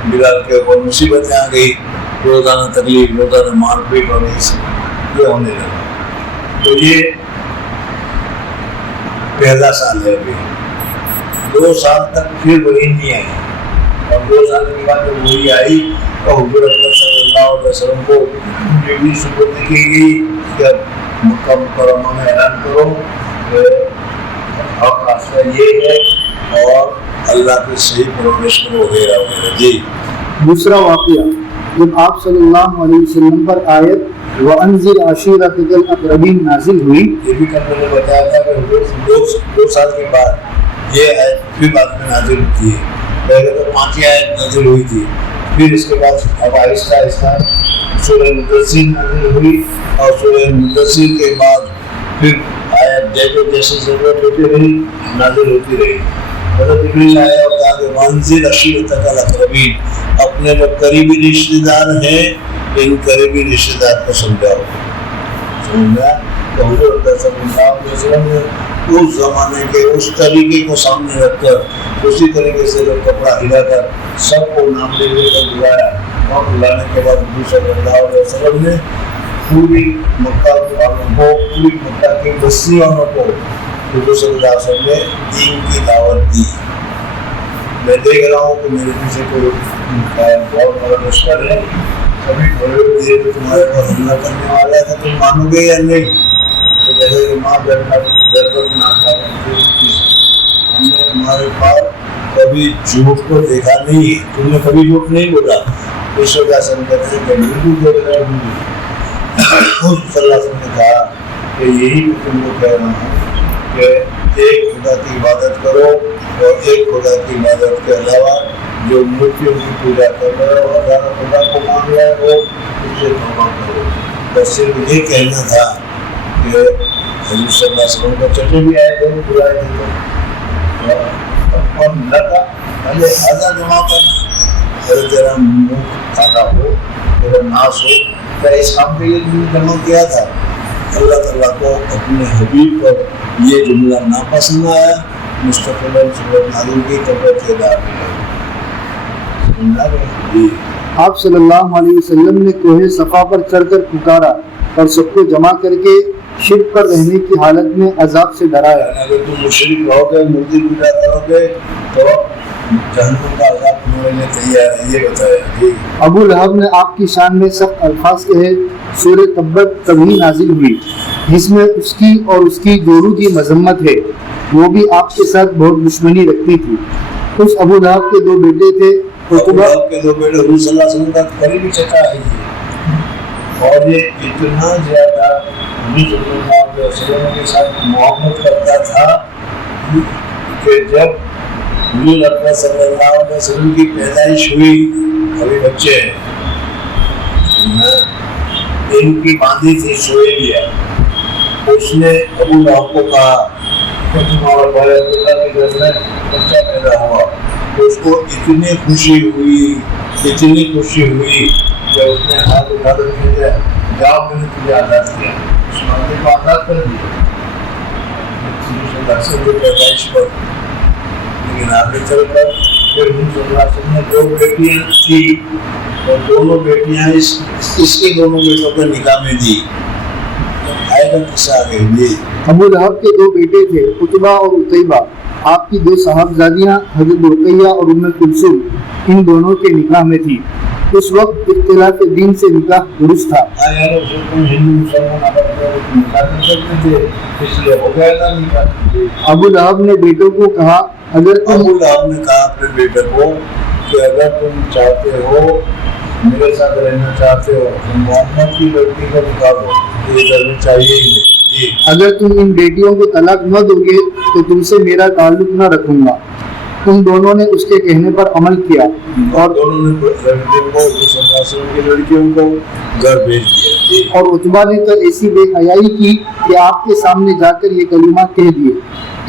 بلال کے اوپر مصیبتیں آ گئی, روزانہ تکلیف, روزانہ مار پیٹ اور یہ ہونے لگا. تو یہ پہلا سال ہے. ابھی 2 سال تک پھر وہی نہیں آئی, اور 2 سال کے بعد جب وہی آئی تو حضور اکرم صلی اللہ علیہ وسلم کو یہ بھی سپرد کی گئی کہ مکہ مکرمہ میں اعلان کرو کہ حق راستہ یہ ہے اور اللہ کے صحیح پرویش کرو وغیرہ وغیرہ. جی. دوسرا واقعہ جب آپ صلی اللہ علیہ وسلم پر آیت وَأَنذِرْ عَشِيرَتَكَ الْأَقْرَبِينَ نازل ہوئی, یہ بھی کل میں نے بتایا تھا کہ 2 سال کے بعد یہ آیت پھر بعد میں نازل ہوتی ہے. پہلے تو 5 آیت نازل ہوئی تھی, پھر اس کے بعد اب آہستہ آہستہ سورہ مدثر نازل ہوئی, اور سورہ مدثر کے بعد پھر آیت جیسے ضرورت ہوتی رہی نازل ہوتی رہی. حضرت جبریل آیا اور کہا کہ وَأَنذِرْ عَشِيرَتَكَ الْأَقْرَبِينَ, اپنے جو قریبی رشتہ دار ہیں ان قریبی رشتہ دار کو سمجھاؤ. سمجھا. تو حضور صلی اللہ علیہ وسلم نے اس زمانے کے اس طریقے کو سامنے رکھ کر اسی طریقے سے جو کپڑا ہلا کر سب کو نام لے لے کر بلایا, اور بلانے کے بعد حضور صلی اللہ علیہ وسلم نے پوری مکہ والوں کو, پوری مکہ کے بستی والوں کو حضور صلی اللہ علیہ وسلم نے دین کی دعوت دی. میں دیکھ رہا ہوں کہ میرے پیچھے کوئی بہت بڑا لشکر ہے, کبھی بڑے تو تمہارے پاس حملہ کرنے والا ہے, تم مانو گے یا نہیں؟ تو جیسے کہ ماں ضرورت نہ تھا, ہم نے تمہارے پاس کبھی جھوٹ کو دیکھا نہیں, تم نے کبھی جھوٹ نہیں بولا. اس وجہ سے ہم کہتے ہیں کہ بالکل دیکھ رہے ہیں. صلی اللہ علیہ وسلم نے کہا کہ یہی تم کو کہہ رہا ہوں کہ ایک خدا کی عبادت کرو, اور ایک خدا کی عبادت کے علاوہ جو مورتیوں کی پوجا کر رہے ہو, ہزاروں خدا کو مان رہے ہو, اس سے توبہ کرو. بس صرف یہ کہنا تھا کہ حضور صلی اللہ علیہ وسلم کو چٹے بھی آئے تھے, بلائے تھے, اور لگا پہلے آزاد جمع کرنا, اگر تیرا منہ کھانا ہو, تیرا ناس ہو, کیا اس کام کے لیے جمع کیا تھا؟ اللہ تعالیٰ کو اپنے حبیب پر یہ جملہ ناپسند آیا, مستقبل صورت نازل کی قبر کے دار میں آپ صلی اللہ علیہ وسلم نے کوہ صفا پر چڑھ کر پکارا اور سب کو جمع کر کے شرک پر رہنے کی حالت میں عذاب سے ڈرایا. اگر تم مشرک ہو گئے مردی پوجا کرو گے تو جہنم کا عذاب تمہارے لیے تیار ہے، یہ بتایا. ابو لہب نے آپ کی شان میں سخت الفاظ کہے. سورہ تبت تبھی نازل ہوئی جس میں اس کی اور اس کی جورو کی مذمت ہے. وہ بھی آپ کے ساتھ بہت دشمنی رکھتی تھی. اس ابو لہب کے دو بیٹے تھے. ابو لہب کے دو بیٹے حضور صلی اللہ علیہ وسلم کا قریبی چچا ہے یہ، اور یہ اتنا زیادہ حضور صلی اللہ علیہ وسلم کے ساتھ محبت کرتا تھا کہ جب حضور اکرم صلی اللہ علیہ وسلم کی پیدائش ہوئی، ابھی بچے ہیں، ان کی باندھی تھی سوئے گیا. اس نے ابو لہب کو کہا کہ تمہارا بھائی عبداللہ کے گھر میں بچہ پیدا ہوا. اس کو اتنی خوشی ہوئی کہ اس نے ہاتھ اٹھا کر کہا جاؤ میں نے تجھے آزاد کیا. اس بندے کو آزاد کر دیا پیدائش پر. لیکن آگے چل کر پھر صلی اللہ علیہ وسلم نے دو بیٹیاں تھی اور دونوں بیٹیاں اس کے دونوں بیٹوں کو نکاح میں دی. آئے گا قصہ آگے دی. ابو لہب کے دو بیٹے تھے عتبہ اور عتیبہ. آپ کی دو صاحبزادیاں حضرت رقیہ اور ام کلثوم ان دونوں کے نکاح میں تھی. اس وقت اختلاف دین سے نکاح درست تھا. ابو لہب نے بیٹوں کو کہا ابو لہب نے کہا اپنے بیٹے کو کہ اگر تم چاہتے ہو میرے ساتھ رہنا چاہتے ہو تو محمد کی لڑکی کو نکالو، یہ کرنا چاہیے ہی نہیں. اگر تم ان بیٹیوں کو طلاق نہ دو گے تو تم سے میرا تعلق نہ رکھوں گا. ان دونوں نے اس کے کہنے پر عمل کیا اور دونوں نے کی لڑکیوں کو گھر بھیج دیا. اور عتبہ نے تو ایسی بے حیائی کی کہ آپ کے سامنے جا کر یہ کلمات کہہ دیے.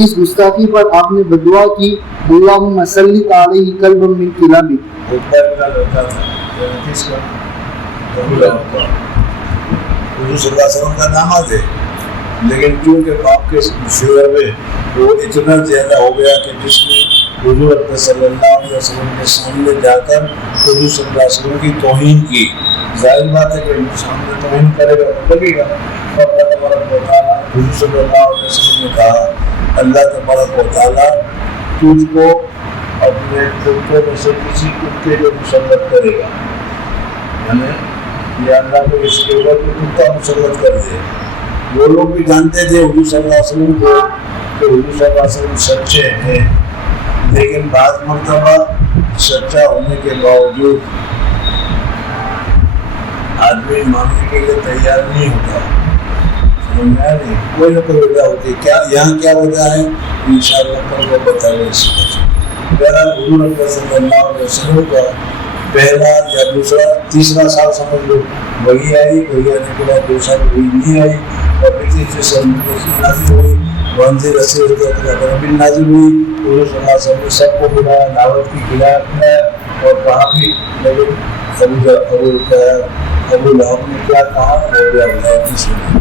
اس گستاخی پر آپ نے بددعا کی اللہم صلی علیہ کلب من کلابک. عتبہ کا لڑکا تھا کس کا؟ ابو لہب کا. حضور صلی اللہ علیہ وسلم کا داماد ہے، لیکن چونکہ باپ کے شوہر میں وہ اتنا زیادہ ہو گیا کہ جس نے حضور صلی اللہ علیہ وسلم کے سامنے جا کر حضور صلی اللہ علیہ وسلم کی توہین کی. ظاہر بات ہے کہ سامنے توہین کرے گا تو لگے گا. اللہ تبارک و تعالیٰ حضور صلی اللہ علیہ وسلم نے کہا اللہ تبارک و تعالیٰ تجھ کو اپنے کتوں میں سے کسی کتے کو مسلط کرے گا، یعنی یا اللہ کو اس کے اوپر کتا مسلط کر دے. وہ لوگ بھی جانتے تھے حضور صلی اللہ علیہ وسلم کو کہ حضور صلی اللہ علیہ وسلم سچے ہیں، لیکن بعض مرتبہ سچا ہونے کے باوجود آدمی ماننے کے لیے تیار نہیں ہوتا. سمجھا نہیں؟ کوئی نہ کوئی وجہ ہوتی ہے. کیا یہاں کیا وجہ ہے انشاءاللہ کل کو بتائیں. اس بہرحال حضور صلی اللہ علیہ وسلم کا پہلا یا دوسرا تیسرا سال سمجھ لو وہی آئی، وہی آنے کے بعد 2 سال وہی نہیں آئی، اور پھر سے نازل ہوئی. وانزل رسول اللہ نازل ہوئی. حضور صلی اللہ علیہ وسلم نے سب کو بلایا، دعوت کی کھلایا اور کہا بھی. لیکن ابو لہب نے کیا کہا وہ بھی اللہ کی سنی.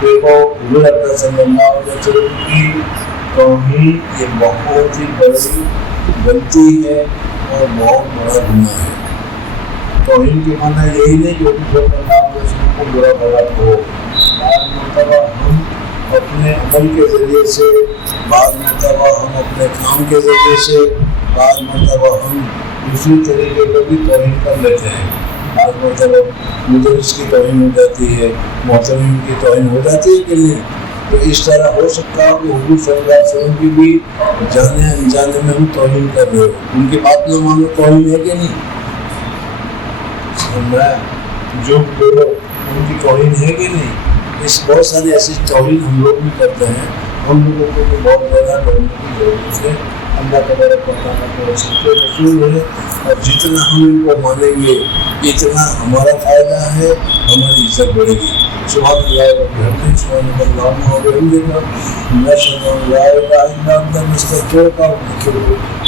دیکھو حضور صلی اللہ علیہ وسلم کی توہین یہ بہت ہی بڑی غلطی ہے اور بہت بڑا گناہ ہے. توہین کے معنی یہی نہیں کہ حضور صلی اللہ علیہ وسلم کو برا بھلا ہو. بعض مرتبہ ہم اپنے عمل کے ذریعے سے، بعض مرتبہ ہم اپنے کام کے ذریعے سے، بعض مرتبہ ہم دوسری طریقے پر بھی توہین کر لیتے ہیں. بعض مرتبہ مدرس کی توہین ہو جاتی ہے، محترم کی توہین ہو جاتی ہے کہ نہیں. تو اس طرح ہو سکتا ہے کہ حضور صلی اللہ علیہ وسلم کی بھی جانے انجانے میں ہم توہین کر رہے ہو. ان کی بات نہ مانو توہین ہے کہ نہیں؟ جو بولو ان کی توہین ہے کہ نہیں؟ اس بہت ساری ایسی توہین ہم لوگ بھی کرتے ہیں. ہم لوگوں کو بھی بہت زیادہ ڈرنے کی ضرورت ہے. اللہ تبارک و تعالیٰ کے رسول ہے، اور جتنا ہم ان کو مانیں گے اتنا ہمارا فائدہ ہے، ہماری عزت بڑھے گی. سبحان اللہ وبحمدہ، سبحانک اللہم وبحمدک، نشہد ان لا الہ الا انت، نستغفرک ونتوب الیک.